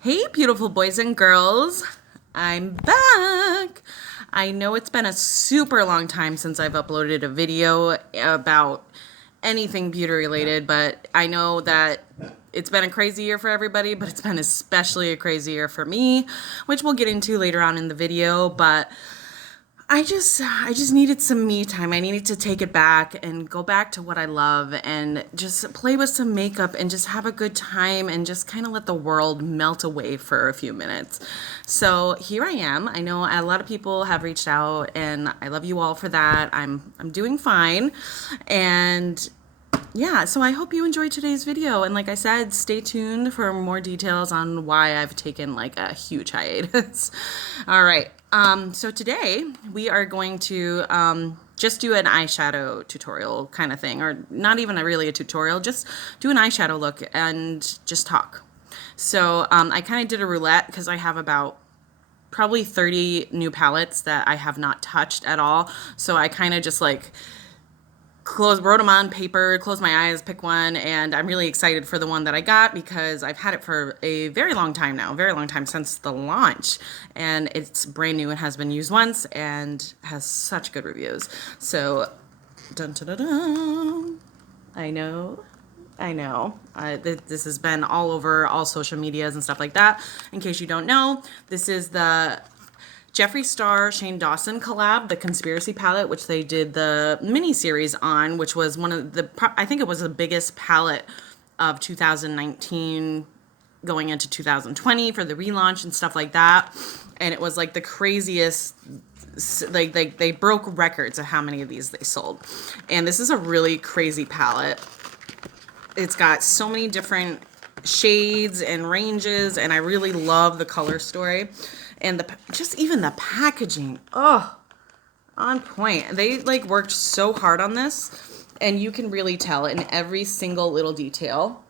Hey, beautiful boys and girls. I'm back. I know it's been a super long time since I've uploaded a video about anything beauty related, but I know that it's been a crazy year for everybody, but it's been especially a crazy year for me, which we'll get into later on in the video. But I just needed some me time. I needed to take it back and go back to what I love and just play with some makeup and just have a good time and just kind of let the world melt away for a few minutes. So here I am. I know a lot of people have reached out and I love you all for that. I'm doing fine. And yeah, so I hope you enjoyed today's video. And like I said, stay tuned for more details on why I've taken like a huge hiatus. All right. So today we are going to just do an eyeshadow tutorial kind of thing, or not even really a tutorial, just do an eyeshadow look and just talk. So I kind of did a roulette because I have about probably 30 new palettes that I have not touched at all. So I kind of just like wrote them on paper, closed my eyes, pick one, and I'm really excited for the one that I got because I've had it for a very long time now, very long time since the launch, and it's brand new and has been used once and has such good reviews. So, dun dun dun dun. I know. I know. This has been all over all social medias and stuff like that. In case you don't know, this is the Jeffree Star Shane Dawson collab, the Conspiracy palette, which they did the mini series on, which was one of the, I think it was the biggest palette of 2019 going into 2020 for the relaunch and stuff like that. And it was like the craziest, like they broke records of how many of these they sold. And this is a really crazy palette. It's got so many different shades and ranges, and I really love the color story. And just even the packaging, oh, on point. They like worked so hard on this, and you can really tell in every single little detail.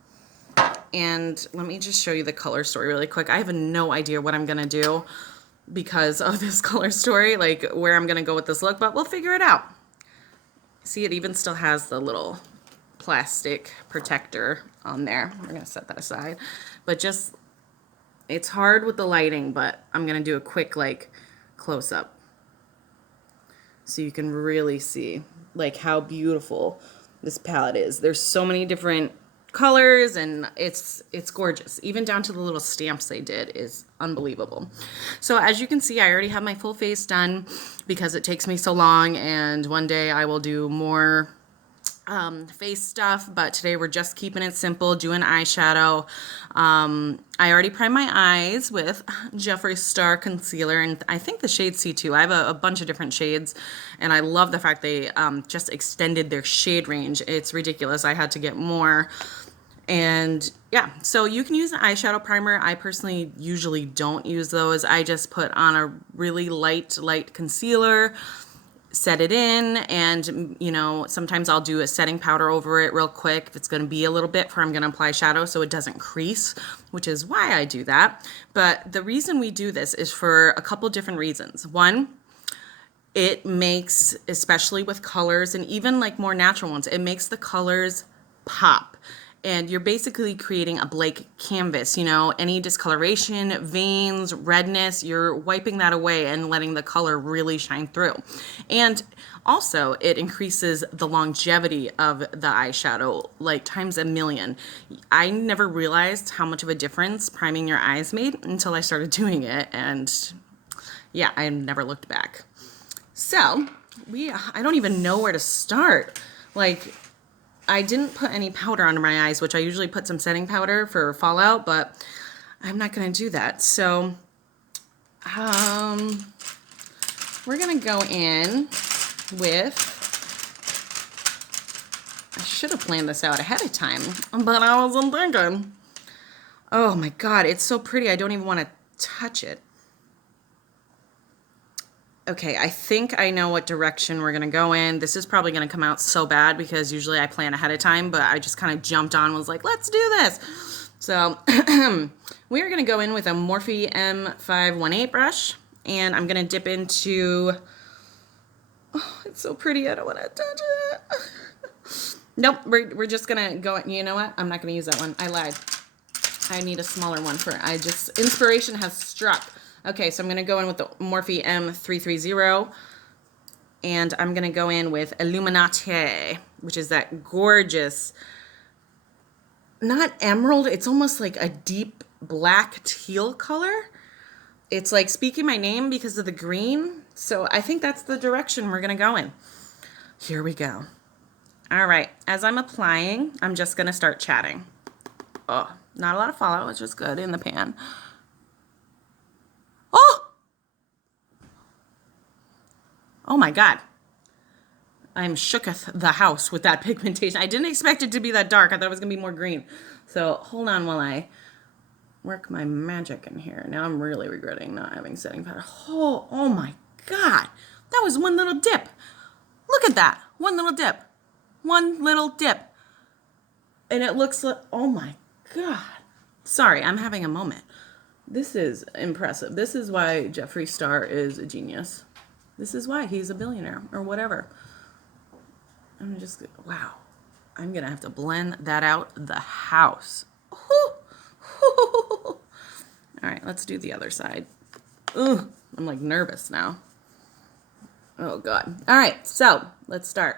And let me just show you the color story really quick. I have no idea what I'm gonna do because of this color story, like where I'm gonna go with this look, but we'll figure it out. See, it even still has the little plastic protector on there. We're gonna set that aside. But just, it's hard with the lighting, but I'm gonna do a quick like close up so you can really see like how beautiful this palette is. There's so many different colors and it's gorgeous. Even down to the little stamps they did is unbelievable. So as you can see, I already have my full face done because it takes me so long, and one day I will do more face stuff, but today we're just keeping it simple, doing eyeshadow. I already primed my eyes with Jeffree Star concealer, and I think the shade C2. I have a bunch of different shades, and I love the fact they just extended their shade range. It's ridiculous. I had to get more. And yeah, so you can use an eyeshadow primer. I personally usually don't use those. I just put on a really light concealer, set it in, and you know, sometimes I'll do a setting powder over it real quick if it's going to be a little bit, for I'm going to apply shadow so it doesn't crease, which is why I do that. But the reason we do this is for a couple different reasons. One, it makes, especially with colors and even like more natural ones, it makes the colors pop. And you're basically creating a blank canvas, you know, any discoloration, veins, redness, you're wiping that away and letting the color really shine through. And also, it increases the longevity of the eyeshadow like times a million. I never realized how much of a difference priming your eyes made until I started doing it. And yeah, I never looked back. So, I don't even know where to start. Like, I didn't put any powder under my eyes, which I usually put some setting powder for fallout, but I'm not going to do that. So we're going to go in with, I should have planned this out ahead of time, but I wasn't thinking. Oh my God, it's so pretty. I don't even want to touch it. Okay, I think I know what direction we're gonna go in. This is probably gonna come out so bad because usually I plan ahead of time, but I just kind of jumped on, was like, let's do this. So we are gonna go in with a Morphe M518 brush, and I'm gonna dip into, oh, it's so pretty, I don't wanna touch it. Nope, we're just gonna go, you know what? I'm not gonna use that one, I lied. I need a smaller one inspiration has struck. Okay, so I'm going to go in with the Morphe M330. And I'm going to go in with Illuminati, which is that gorgeous, not emerald, it's almost like a deep black teal color. It's like speaking my name because of the green. So I think that's the direction we're going to go in. Here we go. All right. As I'm applying, I'm just going to start chatting. Oh, not a lot of fallout, which is good in the pan. Oh! Oh my God. I'm shooketh the house with that pigmentation. I didn't expect it to be that dark. I thought it was going to be more green. So hold on while I work my magic in here. Now I'm really regretting not having setting powder. Oh my God. That was one little dip. Look at that. One little dip. One little dip. And it looks like, oh my God. Sorry, I'm having a moment. This is impressive. This is why Jeffree Star is a genius. This is why he's a billionaire or whatever. I'm just, wow. I'm going to have to blend that out the house. All right, let's do the other side. Ugh, I'm like nervous now. Oh God. All right, so let's start.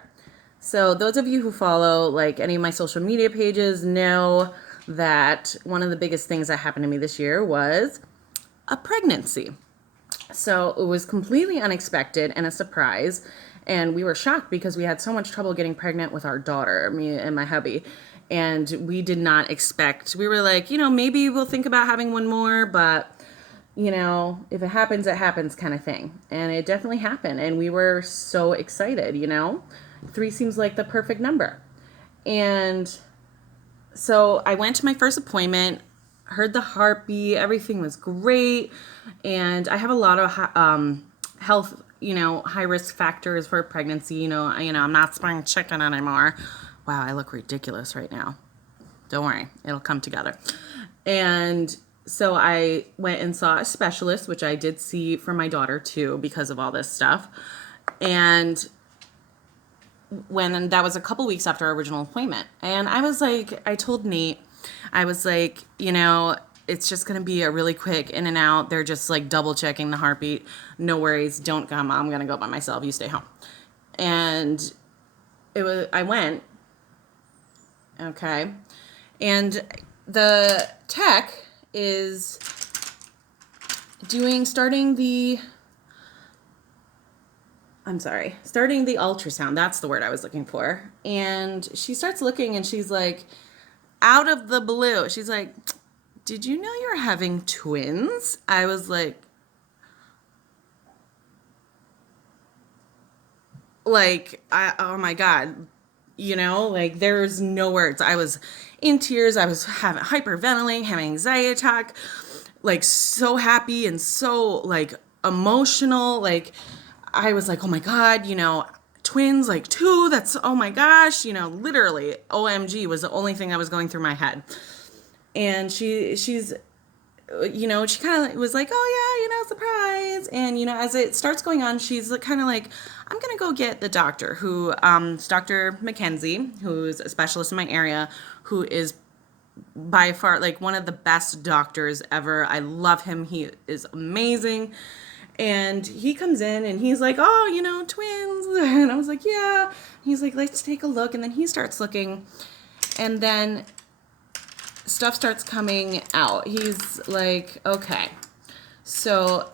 So those of you who follow like any of my social media pages know that one of the biggest things that happened to me this year was a pregnancy. So it was completely unexpected and a surprise. And we were shocked because we had so much trouble getting pregnant with our daughter, me and my hubby. And we did not expect, we were like, maybe we'll think about having one more, but if it happens kind of thing. And it definitely happened. And we were so excited, 3 seems like the perfect number. And so I went to my first appointment, heard the heartbeat, everything was great. And I have a lot of health, high risk factors for pregnancy. I'm not spring chicken anymore. Wow, I look ridiculous right now. Don't worry, it'll come together. And so I went and saw a specialist, which I did see for my daughter too, because of all this stuff. And that was a couple weeks after our original appointment. And I told Nate, I was like, it's just going to be a really quick in and out. They're just like double checking the heartbeat. No worries. Don't come. I'm going to go by myself. You stay home. And I went. Okay. And the tech is starting the ultrasound. That's the word I was looking for. And she starts looking and she's like, out of the blue, she's like, did you know you're having twins? I was like, oh my God, there's no words. I was in tears. I was having hyperventilating, having anxiety attack, so happy and so emotional. I was like, oh my God, twins, 2, that's, oh my gosh, literally OMG was the only thing that was going through my head. And she's, she kind of was like, oh yeah, surprise. And, as it starts going on, she's kind of like, I'm going to go get the doctor who, Dr. Mackenzie, who's a specialist in my area, who is by far one of the best doctors ever. I love him. He is amazing. And he comes in and he's like, oh, twins. And I was like, yeah. He's like, let's take a look. And then he starts looking and then stuff starts coming out. He's like, okay, so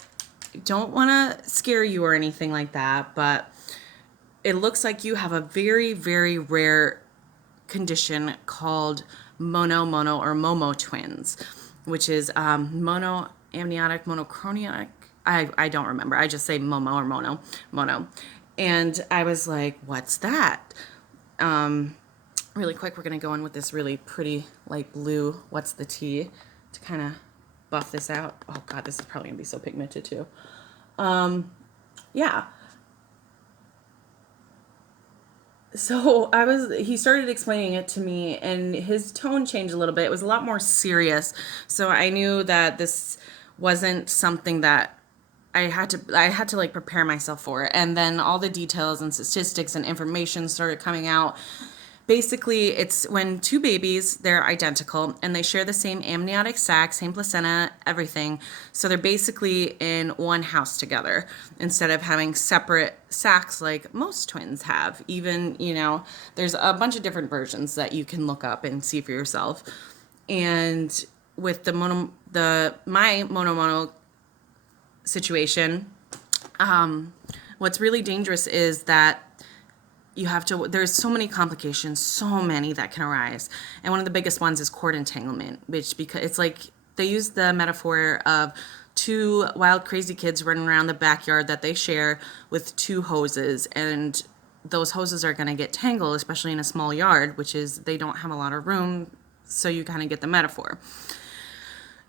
don't want to scare you or anything like that, but it looks like you have a very, very rare condition called mono or momo twins, which is monoamniotic monochronic. I don't remember. I just say momo or mono. And I was like, what's that? Really quick, we're going to go in with this really pretty light blue, what's the tea, to kind of buff this out. Oh God, this is probably going to be so pigmented too. Yeah. So he started explaining it to me and his tone changed a little bit. It was a lot more serious. So I knew that this wasn't something that I had to prepare myself for. And then all the details and statistics and information started coming out. Basically, it's when two babies, they're identical and they share the same amniotic sac, same placenta, everything. So they're basically in one house together instead of having separate sacs like most twins have. Even, there's a bunch of different versions that you can look up and see for yourself. And with my mono situation, what's really dangerous is that there's so many complications, so many that can arise. And one of the biggest ones is cord entanglement, because it's like they use the metaphor of two wild, crazy kids running around the backyard that they share with two hoses. And those hoses are going to get tangled, especially in a small yard, which is they don't have a lot of room. So you kind of get the metaphor.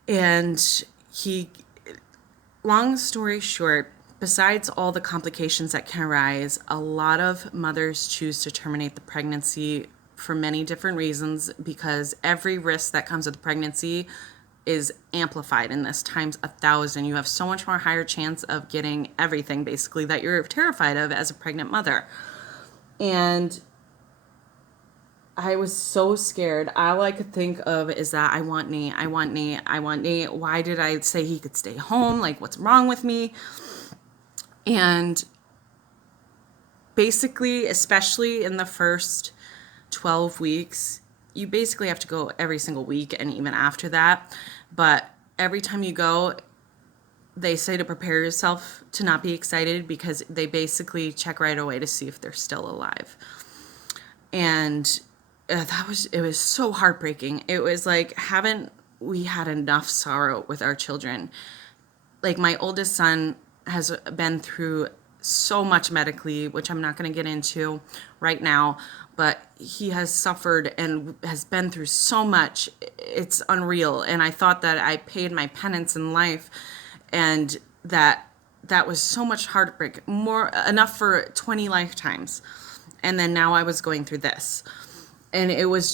And long story short, besides all the complications that can arise, a lot of mothers choose to terminate the pregnancy for many different reasons, because every risk that comes with pregnancy is amplified in this times 1,000. You have so much more higher chance of getting everything basically that you're terrified of as a pregnant mother. And I was so scared. All I could think of is that I want Nate. Why did I say he could stay home? Like, what's wrong with me? And basically, especially in the first 12 weeks, you basically have to go every single week and even after that. But every time you go, they say to prepare yourself to not be excited, because they basically check right away to see if they're still alive. And it was so heartbreaking. It was like, haven't we had enough sorrow with our children? Like, my oldest son has been through so much medically, which I'm not going to get into right now, but he has suffered and has been through so much. It's unreal. And I thought that I paid my penance in life, and that was so much heartbreak, enough for 20 lifetimes. And then now I was going through this. And it was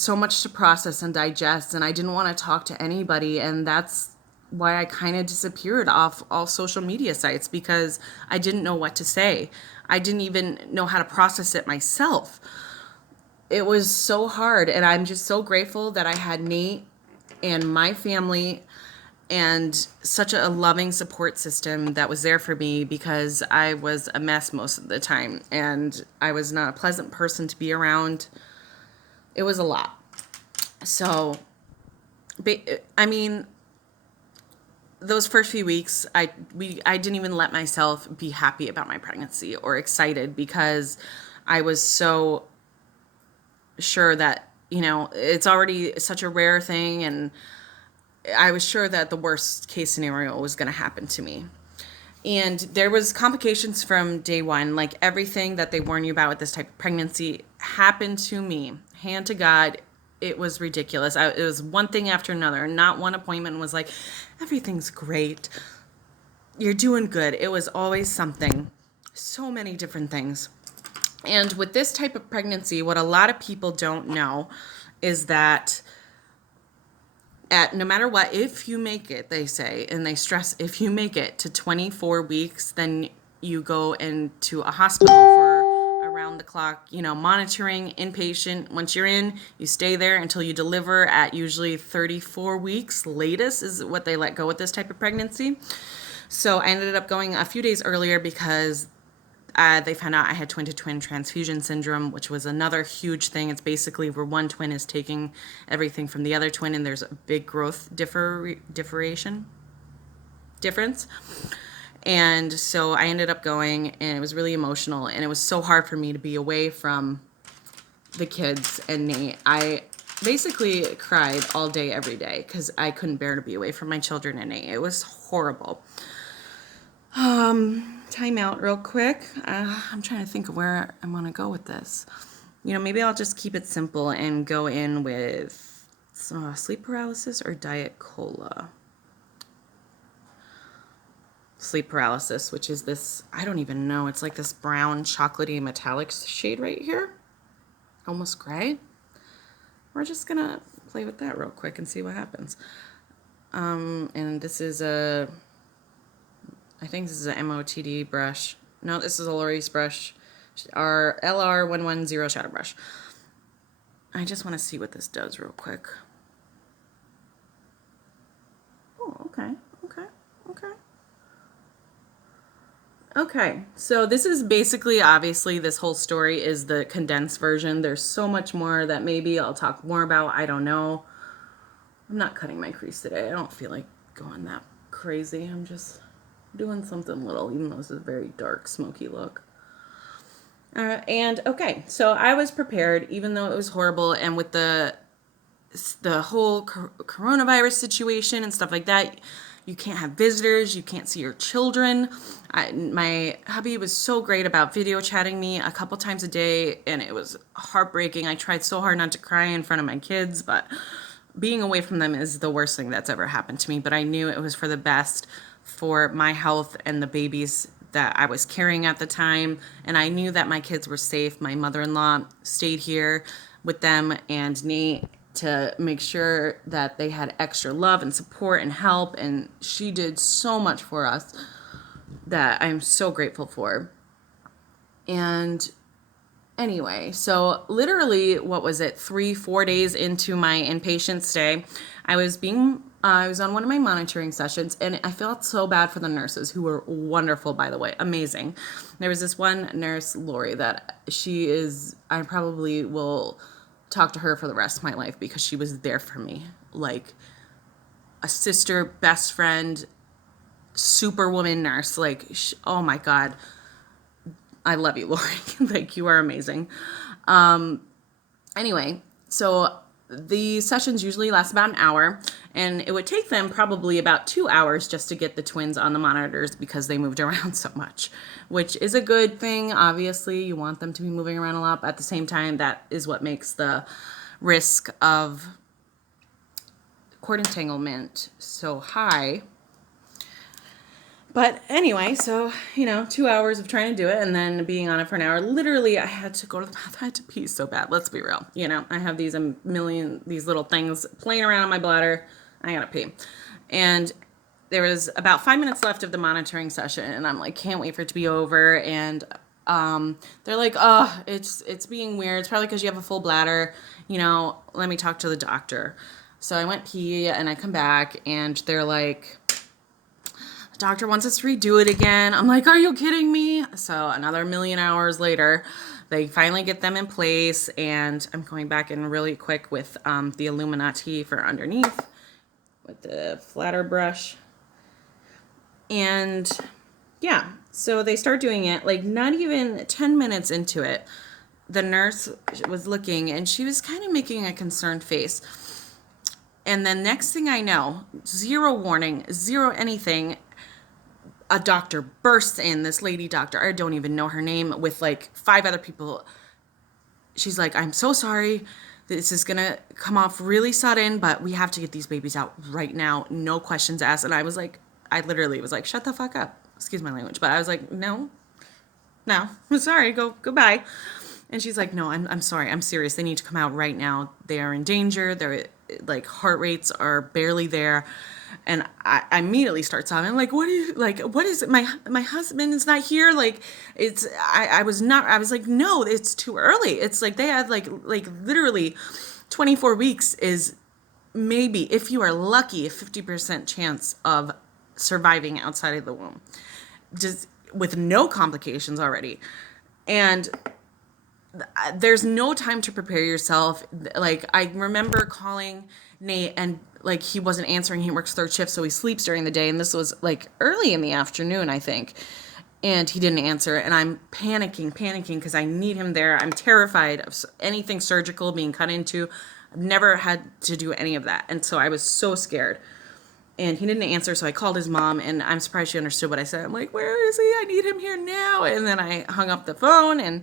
so much to process and digest, and I didn't want to talk to anybody, and that's why I kind of disappeared off all social media sites, because I didn't know what to say. I didn't even know how to process it myself. It was so hard, and I'm just so grateful that I had Nate and my family and such a loving support system that was there for me, because I was a mess most of the time, and I was not a pleasant person to be around. It was a lot. So, I mean, those first few weeks, I didn't even let myself be happy about my pregnancy or excited, because I was so sure that, it's already such a rare thing, and I was sure that the worst case scenario was going to happen to me. And there was complications from day one. Like, everything that they warn you about with this type of pregnancy happened to me. Hand to God, it was ridiculous. It was one thing after another. Not one appointment was like, everything's great, you're doing good. It was always something. So many different things. And with this type of pregnancy, what a lot of people don't know is that no matter what, if you make it, they say, and they stress, if you make it to 24 weeks, then you go into a hospital for around the clock, monitoring, inpatient. Once you're in, you stay there until you deliver at usually 34 weeks latest is what they let go with this type of pregnancy. So I ended up going a few days earlier, because they found out I had twin-to-twin transfusion syndrome, which was another huge thing. It's basically where one twin is taking everything from the other twin, and there's a big growth difference. And so I ended up going, and it was really emotional, and it was so hard for me to be away from the kids and Nate. I basically cried all day, every day, because I couldn't bear to be away from my children and Nate. It was horrible. Time out real quick. I'm trying to think of where I want to go with this. Maybe I'll just keep it simple and go in with sleep paralysis or Diet Cola. Sleep paralysis, which is this, I don't even know, it's like this brown chocolatey metallic shade right here. Almost gray. We're just going to play with that real quick and see what happens. And this is I think this is a MOTD brush. No, this is a Lori's brush. Our LR110 shadow brush. I just want to see what this does real quick. Oh, okay, okay, okay. Okay, so this is basically, obviously, this whole story is the condensed version. There's so much more that maybe I'll talk more about. I don't know. I'm not cutting my crease today. I don't feel like going that crazy. I'm just doing something little, even though this is a very dark, smoky look. And okay, so I was prepared, even though it was horrible, and with the whole coronavirus situation and stuff like that, you can't have visitors, you can't see your children. My hubby was so great about video chatting me a couple times a day, and it was heartbreaking. I tried so hard not to cry in front of my kids, but being away from them is the worst thing that's ever happened to me. But I knew it was for the best for my health and the babies that I was carrying at the time. And I knew that my kids were safe. My mother-in-law stayed here with them and Nate to make sure that they had extra love and support and help. And she did so much for us that I'm so grateful for. And anyway, so literally, what was it, 3-4 days into my inpatient stay, I was on one of my monitoring sessions, and I felt so bad for the nurses, who were wonderful, by the way, amazing. There was this one nurse, Lori, that I probably will talk to her for the rest of my life, because she was there for me, like a sister, best friend, superwoman nurse. Like, oh my God. I love you, Lori. Like, you are amazing. Anyway, so the sessions usually last about an hour, and it would take them probably about 2 hours just to get the twins on the monitors, because they moved around so much, which is a good thing. Obviously, you want them to be moving around a lot, but at the same time, that is what makes the risk of cord entanglement so high. But anyway, so, 2 hours of trying to do it and then being on it for an hour. Literally, I had to go to the bathroom. I had to pee so bad. Let's be real. I have these little things playing around in my bladder. I gotta pee. And there was about 5 minutes left of the monitoring session, and I'm like, can't wait for it to be over. And they're like, oh, it's being weird. It's probably because you have a full bladder. Let me talk to the doctor. So I went pee, and I come back, and they're like, the doctor wants us to redo it again. I'm like, are you kidding me? So another million hours later, they finally get them in place, and I'm going back in really quick with the Illuminati for underneath with the flatter brush. And yeah, so they start doing it, like not even 10 minutes into it. The nurse was looking, and she was kind of making a concerned face. And then next thing I know, zero warning, zero anything, a doctor bursts in, this lady doctor, I don't even know her name, with like 5 other people. She's like, I'm so sorry. This is going to come off really sudden, but we have to get these babies out right now. No questions asked. And I literally was like, shut the fuck up. Excuse my language. But I was like, no, I'm sorry. Goodbye. And she's like, no, I'm sorry. I'm serious. They need to come out right now. They are in danger. Their like heart rates are barely there. And I immediately start sobbing. I'm like, what is it? My husband is not here. Like, I was like, no, it's too early. It's like they had like literally 24 weeks is maybe, if you are lucky, a 50% chance of surviving outside of the womb, just with no complications already. And there's no time to prepare yourself. Like, I remember calling Nate, and like he wasn't answering. He works 3rd shift, so he sleeps during the day, and this was like early in the afternoon, I think, and he didn't answer. And I'm panicking because I need him there. I'm terrified of anything surgical being cut into. I've never had to do any of that, and so I was so scared. And he didn't answer, so I called his mom, and I'm surprised she understood what I said. I'm like, where is he? I need him here now. And then I hung up the phone, and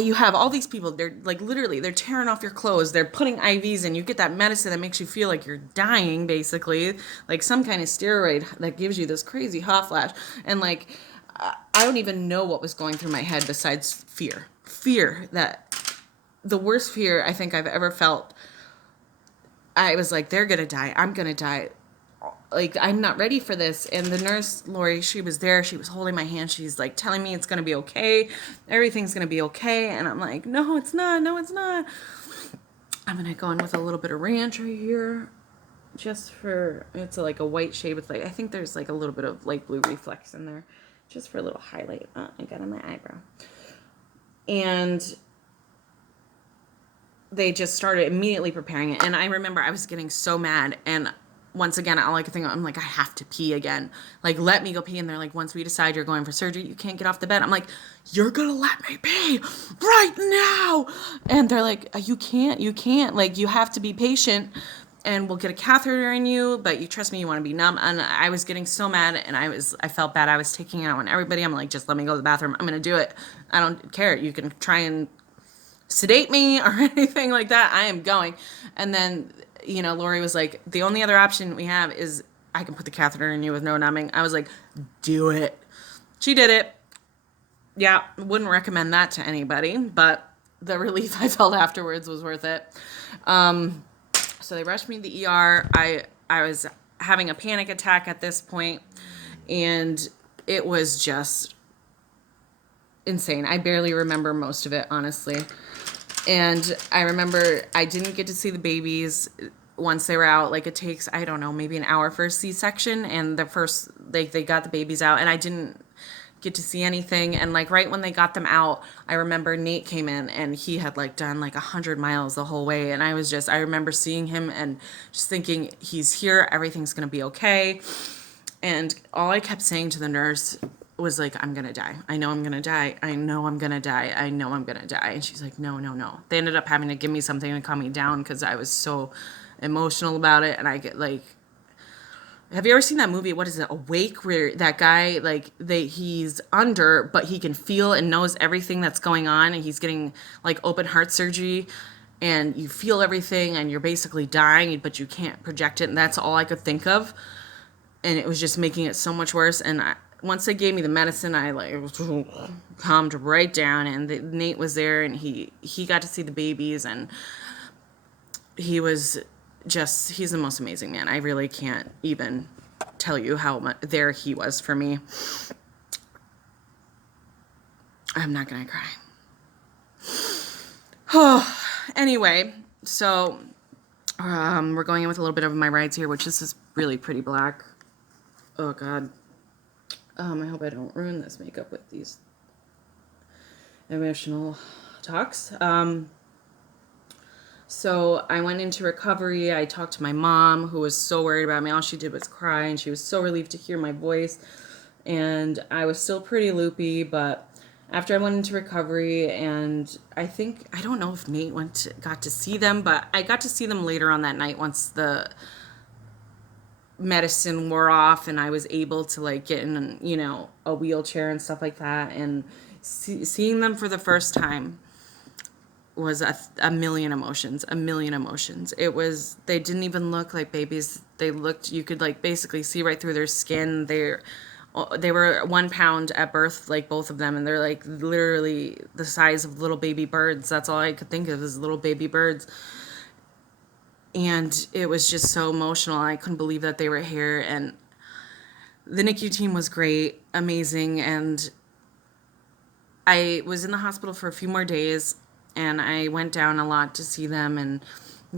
you have all these people, they're like literally, they're tearing off your clothes, they're putting IVs in, you get that medicine that makes you feel like you're dying, basically, like some kind of steroid that gives you this crazy hot flash. And like, I don't even know what was going through my head besides fear, that the worst fear I think I've ever felt. I was like, they're gonna die, I'm gonna die, like, I'm not ready for this. And the nurse, Lori, she was there. She was holding my hand. She's like telling me it's going to be okay. Everything's going to be okay. And I'm like, no, it's not. No, it's not. I'm going to go in with a little bit of ranch right here. Just for, it's like a white shade with like, I think there's like a little bit of light blue reflex in there. Just for a little highlight. Oh, I got on my eyebrow. And they just started immediately preparing it. And I remember I was getting so mad. And once again, all I could think of, I'm like, I have to pee again. Like, let me go pee. And they're like, once we decide you're going for surgery, you can't get off the bed. I'm like, you're going to let me pee right now. And they're like, you can't. Like, you have to be patient and we'll get a catheter in you. But you trust me, you want to be numb. And I was getting so mad and I felt bad. I was taking it out on everybody. I'm like, just let me go to the bathroom. I'm going to do it. I don't care. You can try and sedate me or anything like that. I am going. And then, Lori was like, the only other option we have is I can put the catheter in you with no numbing. I was like, do it. She did it. Yeah, wouldn't recommend that to anybody, but the relief I felt afterwards was worth it. So they rushed me to the ER. I was having a panic attack at this point, and it was just insane. I barely remember most of it, honestly. And I remember I didn't get to see the babies once they were out. Like, it takes, I don't know, maybe an hour for a C-section. And they got the babies out, and I didn't get to see anything. And like right when they got them out, I remember Nate came in and he had like done like 100 miles the whole way. And I remember seeing him and just thinking, he's here, everything's going to be okay. And all I kept saying to the nurse was like, I'm going to die. I know I'm going to die. I know I'm going to die. I know I'm going to die. And she's like, no, no, no. They ended up having to give me something to calm me down because I was so emotional about it. And I get like, have you ever seen that movie? What is it? Awake, where that guy, like, he's under, but he can feel and knows everything that's going on. And he's getting like open heart surgery and you feel everything and you're basically dying, but you can't project it. And that's all I could think of. And it was just making it so much worse. And once they gave me the medicine, I like calmed right down. And Nate was there, and he got to see the babies, and he's the most amazing man. I really can't even tell you how much there he was for me. I'm not gonna cry. Oh, anyway, so we're going in with a little bit of my rides here, which is really pretty black. Oh God. I hope I don't ruin this makeup with these emotional talks. So I went into recovery. I talked to my mom, who was so worried about me. All she did was cry, and she was so relieved to hear my voice. And I was still pretty loopy, but after I went into recovery, and I don't know if Nate got to see them, but I got to see them later on that night once the medicine wore off and I was able to like get in, a wheelchair and stuff like that. And seeing them for the first time was a million emotions. They didn't even look like babies. You could like basically see right through their skin. They were 1 pound at birth, like both of them. And they're like literally the size of little baby birds. That's all I could think of is little baby birds. And it was just so emotional. I couldn't believe that they were here. And the NICU team was great, amazing. And I was in the hospital for a few more days, and I went down a lot to see them. And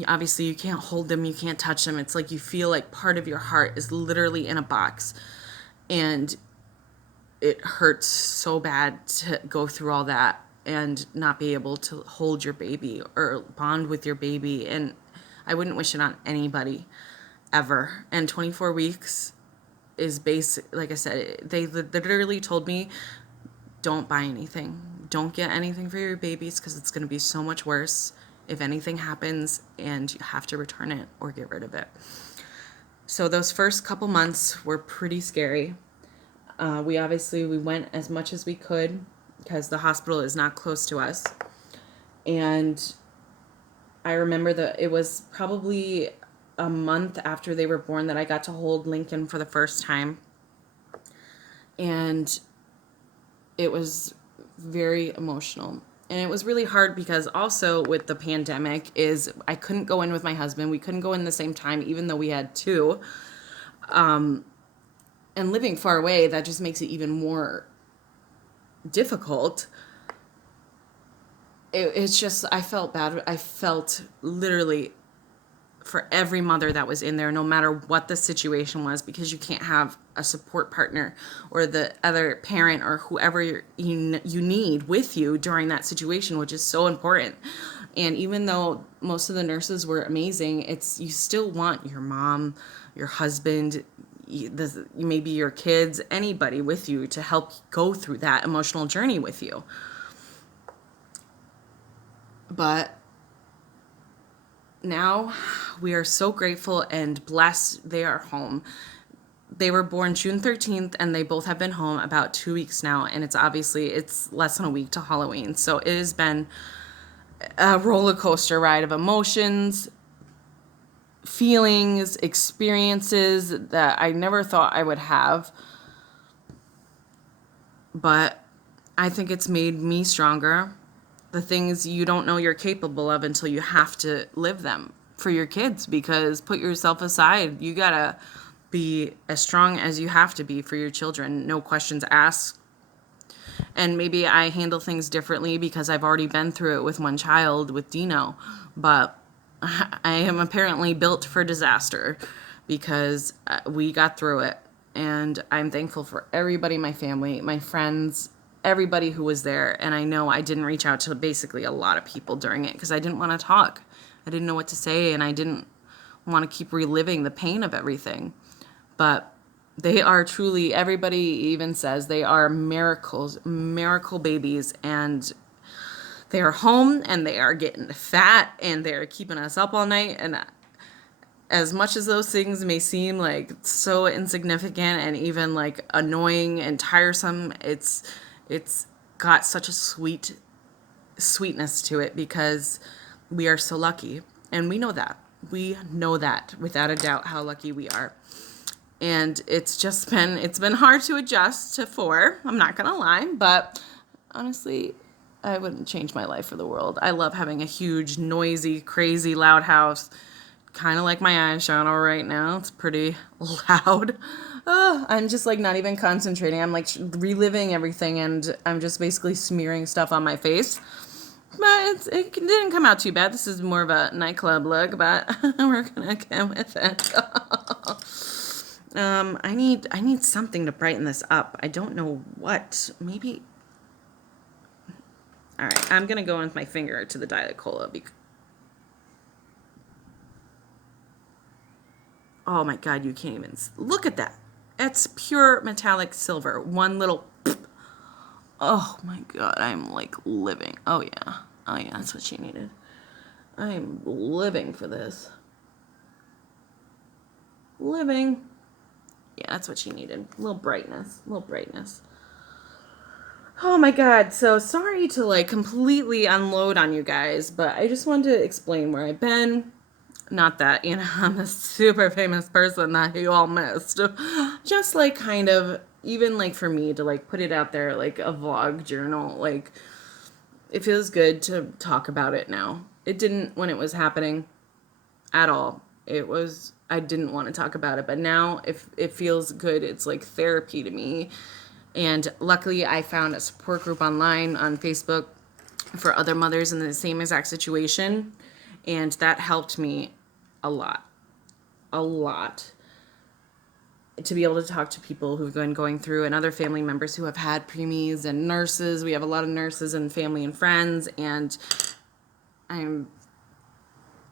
obviously you can't hold them, you can't touch them. It's like you feel like part of your heart is literally in a box. And it hurts so bad to go through all that and not be able to hold your baby or bond with your baby. And I wouldn't wish it on anybody ever. And 24 weeks is basic. Like I said, they literally told me, don't buy anything. Don't get anything for your babies because it's going to be so much worse if anything happens and you have to return it or get rid of it. So those first couple months were pretty scary. We went as much as we could because the hospital is not close to us. And I remember that it was probably a month after they were born that I got to hold Lincoln for the first time. And it was very emotional. And it was really hard because also with the pandemic I couldn't go in with my husband. We couldn't go in the same time, even though we had two. And living far away, that just makes it even more difficult. It's just, I felt bad. I felt literally for every mother that was in there, no matter what the situation was, because you can't have a support partner or the other parent or whoever you need with you during that situation, which is so important. And even though most of the nurses were amazing, it's, you still want your mom, your husband, maybe your kids, anybody with you to help go through that emotional journey with you. But now we are so grateful and blessed they are home. They were born June 13th and they both have been home about 2 weeks now, and it's less than a week to Halloween. So it has been a roller coaster ride of emotions, feelings, experiences that I never thought I would have. But I think it's made me stronger. The things you don't know you're capable of until you have to live them for your kids, because put yourself aside. You gotta be as strong as you have to be for your children. No questions asked. And maybe I handle things differently because I've already been through it with one child, with Dino. But I am apparently built for disaster because we got through it. And I'm thankful for everybody, my family, my friends, everybody who was there. And I know I didn't reach out to basically a lot of people during it because I didn't want to talk. I didn't know what to say, and I didn't want to keep reliving the pain of everything. But they are truly, everybody even says they are miracles, miracle babies, and they are home and they are getting fat and they're keeping us up all night. And as much as those things may seem like so insignificant and even like annoying and tiresome, it's got such a sweetness to it because we are so lucky, and we know that. We know that without a doubt how lucky we are. And it's been hard to adjust to 4. I'm not gonna lie, but honestly, I wouldn't change my life for the world. I love having a huge, noisy, crazy, loud house. Kind of like my eyeshadow right now. It's pretty loud. I'm just like not even concentrating. I'm like reliving everything, and I'm just basically smearing stuff on my face. But it didn't come out too bad. This is more of a nightclub look, but we're gonna get with it. I need something to brighten this up. I don't know what. Maybe. All right, I'm gonna go with my finger to the Diet Cola. Oh my God, you can't even look at that. It's pure metallic silver. One little. Oh my God, I'm like living. Oh yeah, that's what she needed. I'm living for this. Living. Yeah, that's what she needed. A little brightness. A little brightness. Oh my God. So sorry to like completely unload on you guys, but I just wanted to explain where I've been. Not that, I'm a super famous person that you all missed. Just like kind of, even like for me to like put it out there, like a vlog journal, like it feels good to talk about it now. It didn't when it was happening at all. I didn't want to talk about it, but now if it feels good, it's like therapy to me. And luckily I found a support group online on Facebook for other mothers in the same exact situation. And that helped me a lot, to be able to talk to people who've been going through, and other family members who have had preemies, and nurses. We have a lot of nurses and family and friends, and I'm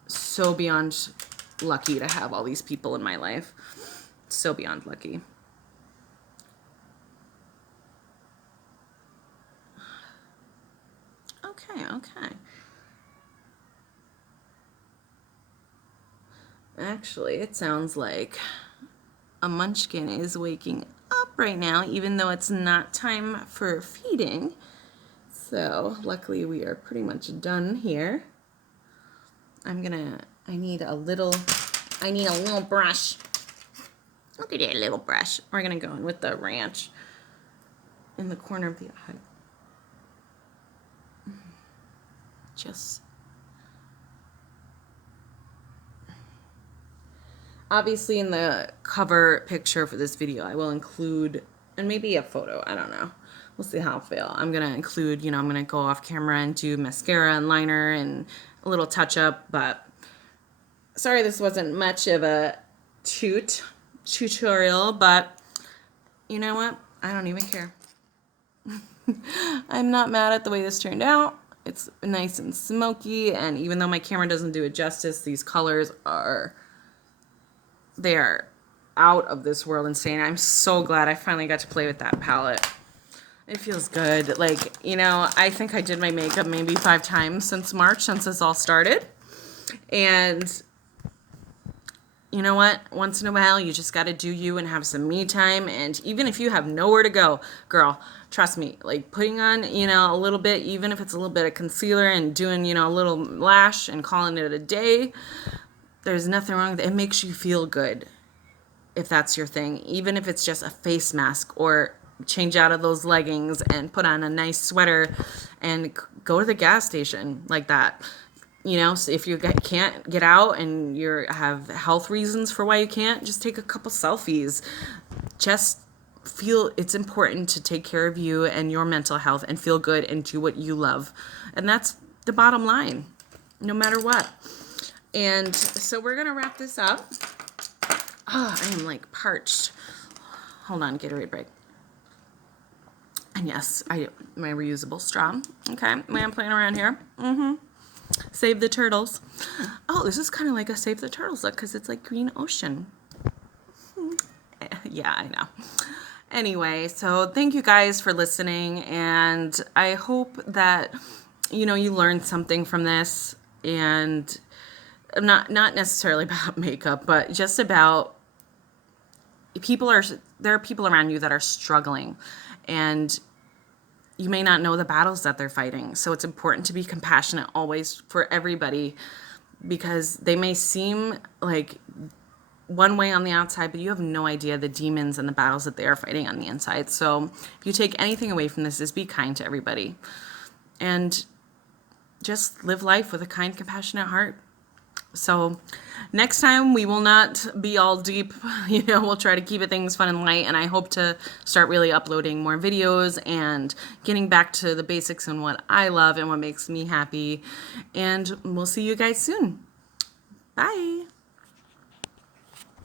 so beyond lucky to have all these people in my life. So beyond lucky. Okay. Actually, it sounds like a munchkin is waking up right now, even though it's not time for feeding. So, luckily, we are pretty much done here. I need a little brush. Look at that little brush. We're gonna go in with the ranch in the corner of the eye. Obviously in the cover picture for this video, I will include, and maybe a photo, I don't know. We'll see how I feel. I'm going to include, I'm going to go off camera and do mascara and liner and a little touch up, but sorry this wasn't much of a tutorial, but you know what? I don't even care. I'm not mad at the way this turned out. It's nice and smoky, and even though my camera doesn't do it justice, these colors are out of this world insane. I'm so glad I finally got to play with that palette. It feels good. Like, I think I did my makeup maybe 5 times since March, since this all started. And you know what? Once in a while, you just got to do you and have some me time. And even if you have nowhere to go, girl, trust me, like putting on, a little bit, even if it's a little bit of concealer and doing, a little lash and calling it a day, there's nothing wrong with it. It makes you feel good if that's your thing. Even if it's just a face mask, or change out of those leggings and put on a nice sweater and go to the gas station like that. So if you can't get out and you have health reasons for why you can't, just take a couple selfies. Just feel it's important to take care of you and your mental health and feel good and do what you love. And that's the bottom line, no matter what. And so we're going to wrap this up. Oh, I am like parched. Hold on, Gatorade break. And yes, my reusable straw. Okay, I'm playing around here. Save the turtles. Oh, this is kind of like a Save the Turtles look because it's like green ocean. Yeah, I know. Anyway, so thank you guys for listening, and I hope that you learned something from this, and not necessarily about makeup, but just about there are people around you that are struggling, and you may not know the battles that they're fighting. So it's important to be compassionate always for everybody, because they may seem like one way on the outside, but you have no idea the demons and the battles that they are fighting on the inside. So if you take anything away from this, is be kind to everybody and just live life with a kind, compassionate heart. So next time we will not be all deep, we'll try to keep it things fun and light, and I hope to start really uploading more videos and getting back to the basics and what I love and what makes me happy. And we'll see you guys soon. Bye.